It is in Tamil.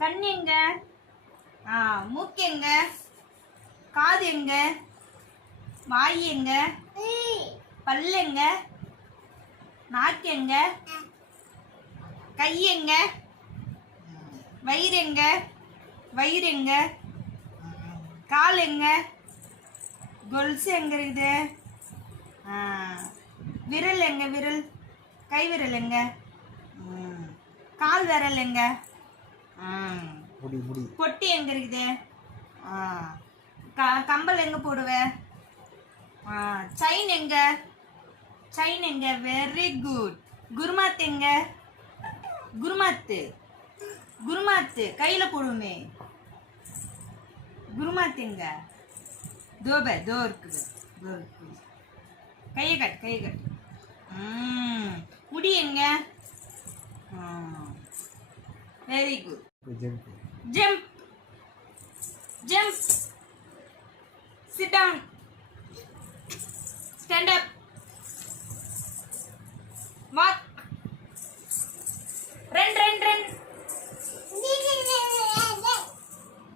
கண் எங்க? மூக்கு எங்க? காது எங்க? வாய் எங்க? பல்லு எங்க? நாக்கு எங்க? கை எங்க? வயிறு எங்க? வயிறு எங்க? கால் எங்க? கொலுசு எங்க இருக்குது? விரல் எங்க? விரல் கை விரல் எங்க? கால் விரல் எங்க? பொட்டி எங்க இருக்குது? கம்பல் எங்க போடுவ? செயின் எங்க? செயின் எங்க? Very good. குருமாத்து எங்க? குருமாத்து குருமாத்து கையில போடுமே. குருமாத்து எங்க? தோ இருக்குது. கையை கட்டு. முடி எங்க? Very good. Jump. Sit down. Stand up.